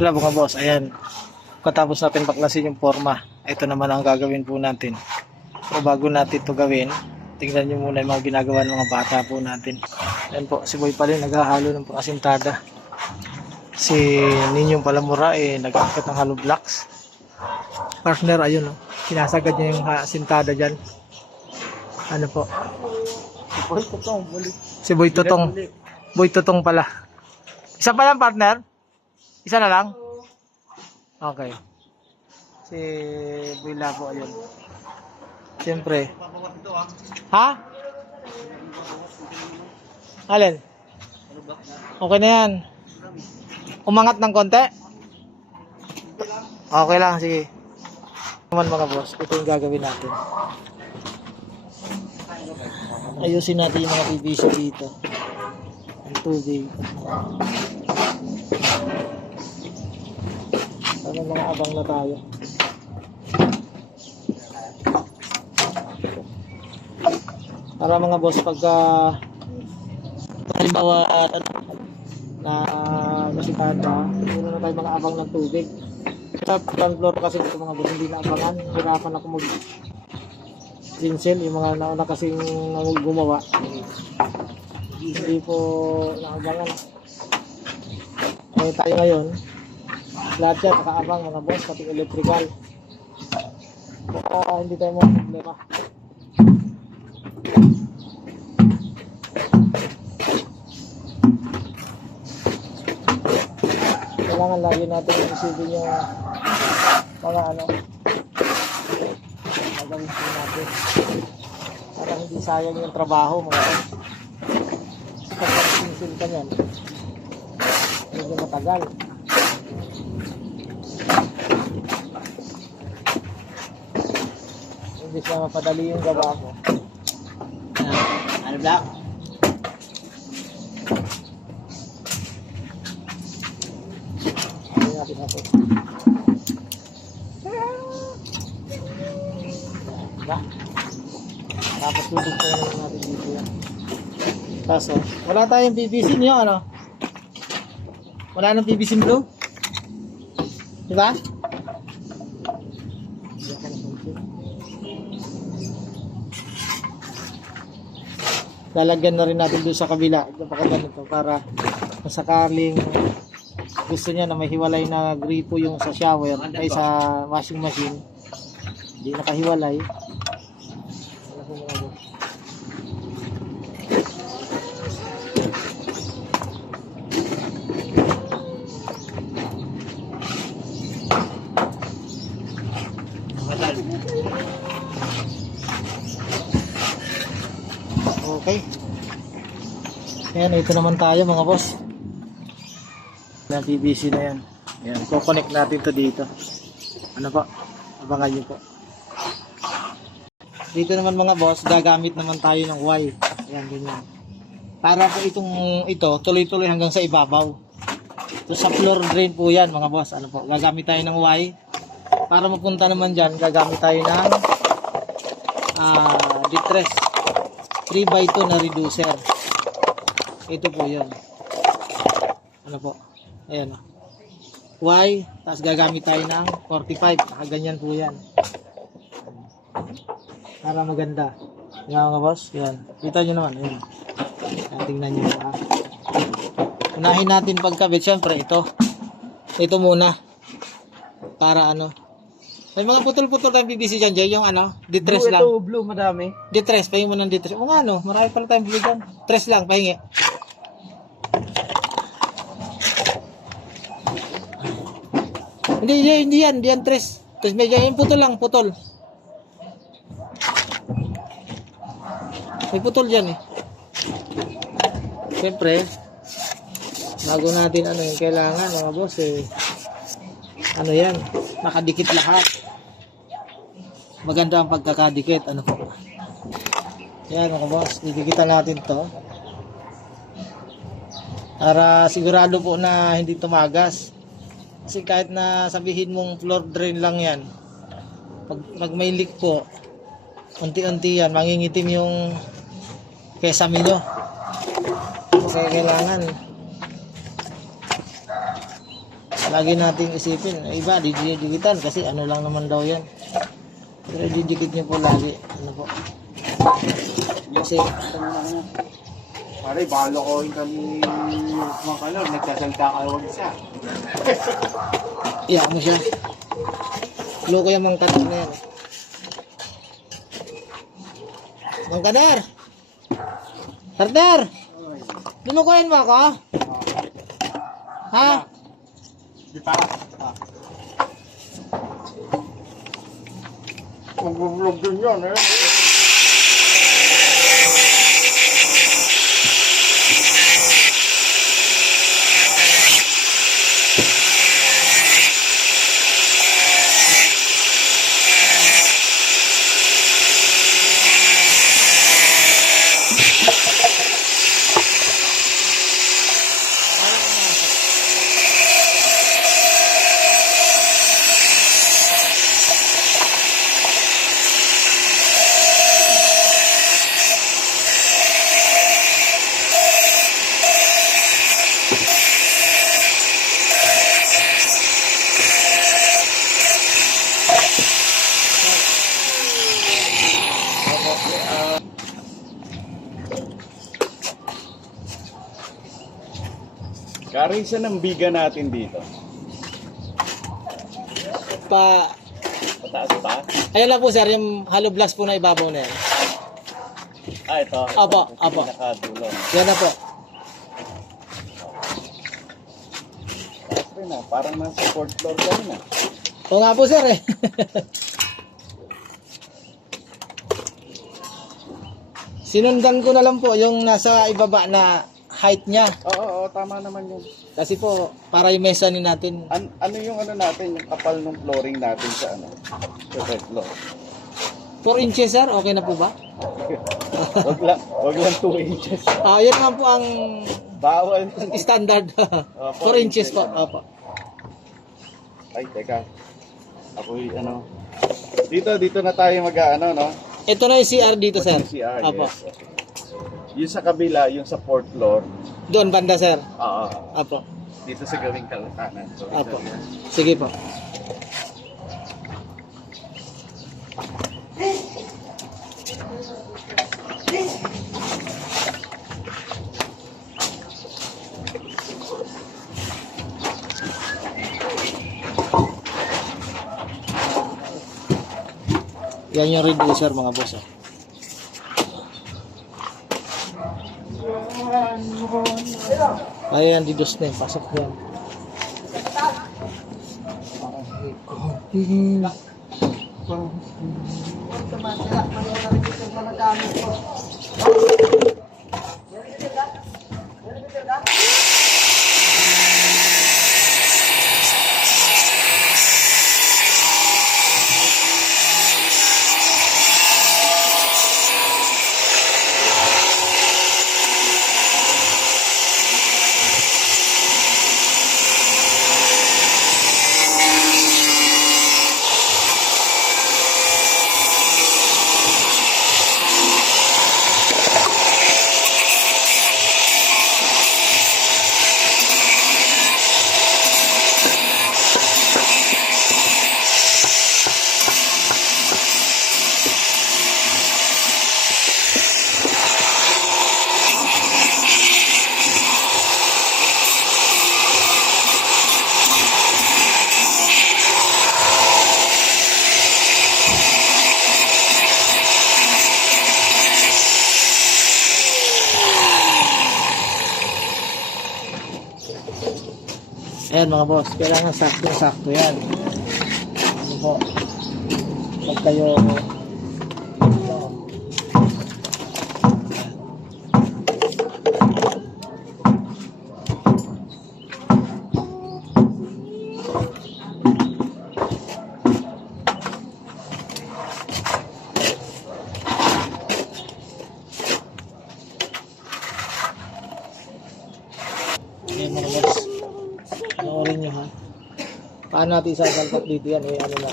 Wala mga boss, ayan. Katapos natin baklasin yung forma, ito naman ang gagawin po natin. So bago natin ito gawin, tingnan nyo muna yung mga ginagawa ng mga bata po natin. Ayan po, si Boy pala naghahalo ng pangasintada. Si Ninyong Palamura nag-aakit ng hollow blocks. Partner, ayun oh, sinasagad niya yung asintada dyan. Ano po? Boy, tutong, bulit. Si Boy Totong. Boy Totong pala. Isa pa lang partner? Isa na lang? Okay. Si Boy Labo, ayun. Siyempre. Ha? Alin? Okay na yan. Umangat ng konti? Okay lang, sige. Naman mga boss, ito yung gagawin natin. Ayusin natin yung mga PVC dito. Ang tubig. Ano mga abang na tayo. Para mga boss pagka halimbawa na masikada, muna na tayo mga abang ng tubig. Sa ground floor kasi ito mga boss hindi na abangan. Hirapan ako mag pincel, yung mga nauna kasing gumawa. Hindi po naabangan. Kaya tayo ngayon, lahat yan nakaabang mga boss, pati electrical. Baka hindi tayo mga problema. Kailangan lagi natin isipin yung mga gagawin po natin para hindi sayang yung trabaho mga boss. Pag nag-pencil ka nyan, medyo matagal. Imbis na mapadali yung gawa ko. Ano black? Ano natin ako. Diba? Tapos tubig ko naman natin dito yan. Kaso, wala tayong PVC niyo ano? Wala nang PVC blue? Diba? Lalagyan na rin natin doon sa kabila. Ganito para masakaling gusto niya na may hiwalay na gripo yung sa shower ay sa washing machine. Hindi nakahiwalay. Ano po mga boss? Okay. Ayan, ito naman tayo mga boss. Yung PVC na yan. Ayan, kukonect natin to dito. Ano po? Abangan nyo po. Dito naman mga boss, gagamit naman tayo ng Y. Ayan, ganyan. Para po ito, tuloy-tuloy hanggang sa ibabaw. So sa floor drain po yan mga boss. Ano po? Gagamit tayo ng Y. Para mapunta naman dyan, gagamit tayo ng distress 3x2 na reducer. Ito po yun. Ano po? Ayan o. Y, tapos gagamit tayo ng 45. Nakaganyan po yan. Para maganda. Yan mga boss. Yan. Kita nyo naman. Ayan. Tingnan nyo. Unahin natin pagkabit. Siyempre ito. Ito muna. Para ano. May mga putol-putol tayong PVC dyan, Jay. Yung distress lang. Ito, blue, madami. Distress, pahingi mo ng distress. O nga marami pala tayong blue dyan. Tres lang, pahingi. Hindi yan tres. Tres medyo, yung putol lang, putol. May putol dyan eh. Siyempre, bago natin yung kailangan, mga boss yan, nakadikit lahat. Maganda ang pagkakadikit. Ano po? Yan mga boss. Didikitan natin to. Para sigurado po na hindi tumagas. Kasi kahit na sabihin mong floor drain lang yan. Pag may leak po, unti-unti yan. Mangingitim yung kesame nyo. Kasi kailangan Lagi nating isipin, iba, didikitan kasi ano lang naman daw yan. Pero didikit nyo po lagi. Ano po? Kasi, Pare, balo ko yung kami mga kalor, nagsasalta ka huwag siya. iyak mo siya. Loko yung mangkadar na yan. Mangkadar! Sardar! Lumukuhin mo ako? Ha? Di pa? Mag-vlog din yan eh. Kari, isa ng biga natin dito. Pataas pa? Ayan na po sir, yung hollow blast po na ibabaw na yan. Ito. Apo, apo. Pinakadulo. Yan na po. Taas rin na. Parang nasa fourth floor ka rin na. Oo nga po sir eh. Sinundan ko na lang po yung nasa ibaba na height niya. Oo, tama naman yun. Kasi po, para yung mezzanine natin. Ano yung ano natin, yung kapal ng flooring natin sa ano? Sa third floor. 4 inches sir, okay na po ba? wag lang 2 inches. Yan nga po ang Bawal. standard. 4 inches po. Opo. Ay, teka. Ako'y ano. Dito na tayo mag-ano, no? Ito na yung CR dito sir. CR, Opo. yes. Okay. Yung sa kabila, yung sa fourth floor. Doon banda sir. Oo. Opo. Dito sa gawing kanan. So, Opo. ito, Sige po. Yan yung reducer mga boss. Ayan, didos na yun. Pasok na yan. Ayan mga boss, kailangan sakto-sakto yan. Ano po? Pag kayo ayan mga boss. Panoorin nyo ha. Paano natin isasalpak dito yan? Ano na.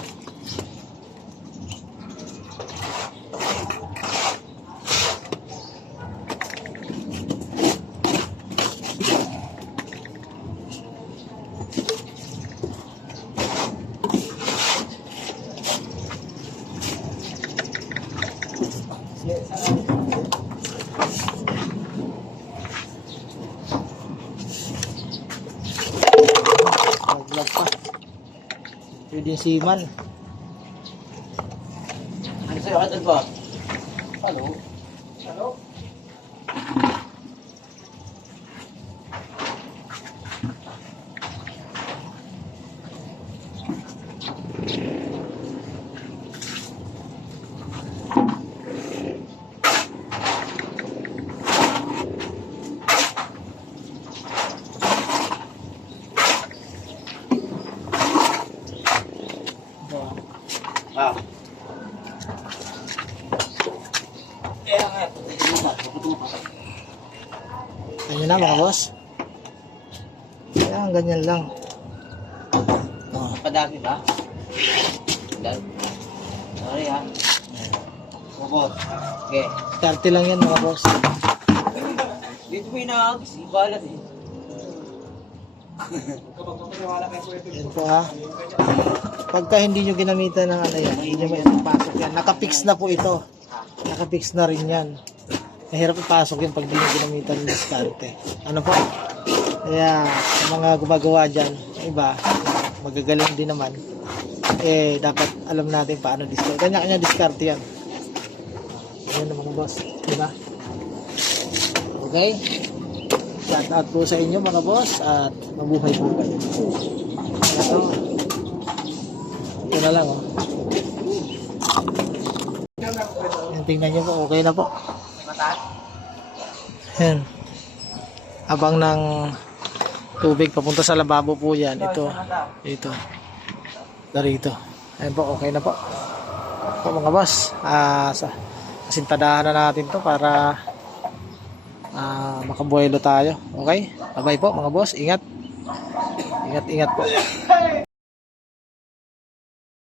Bulag pa. Pwede yung siman. Ano sa'yo? Ano ba? Ano? Ano? Ah. Kaya nga. Ganyan na mga boss. Ayan, ganyan lang. Oh. Padami ba? Dami. Sorry ha. Opo. Okay. 30 lang yan mga boss. Dito mo inaagis. Ibalat eh. Yan po ha. Pagka hindi nyo ginamitan ng ano yan, hindi nyo may ipasok yan. Nakapix na po ito. Nakapix na rin yan. Mahirap ipasok yan pag hindi nyo ginamitan ng diskarte. Ano po? Kaya sa mga gumagawa dyan, yung iba, magagaling din naman. Eh, dapat alam natin paano diskarte. Kanya-kanya diskarte yan. Ayan na mga boss. Diba? Okay? Shout out po sa inyo mga boss at mabuhay po kayo. Ito. Ito na lang oh. Yan, tingnan nyo po. Okay na po. Yan. Habang ng tubig papunta sa lababo po yan. Ito. Ito. Darito. Ayan po. Okay na po. Po mga boss. Kasintadahan na natin to para makabuelo tayo. Okay? Bye-bye po mga boss. Ingat. Ingat po.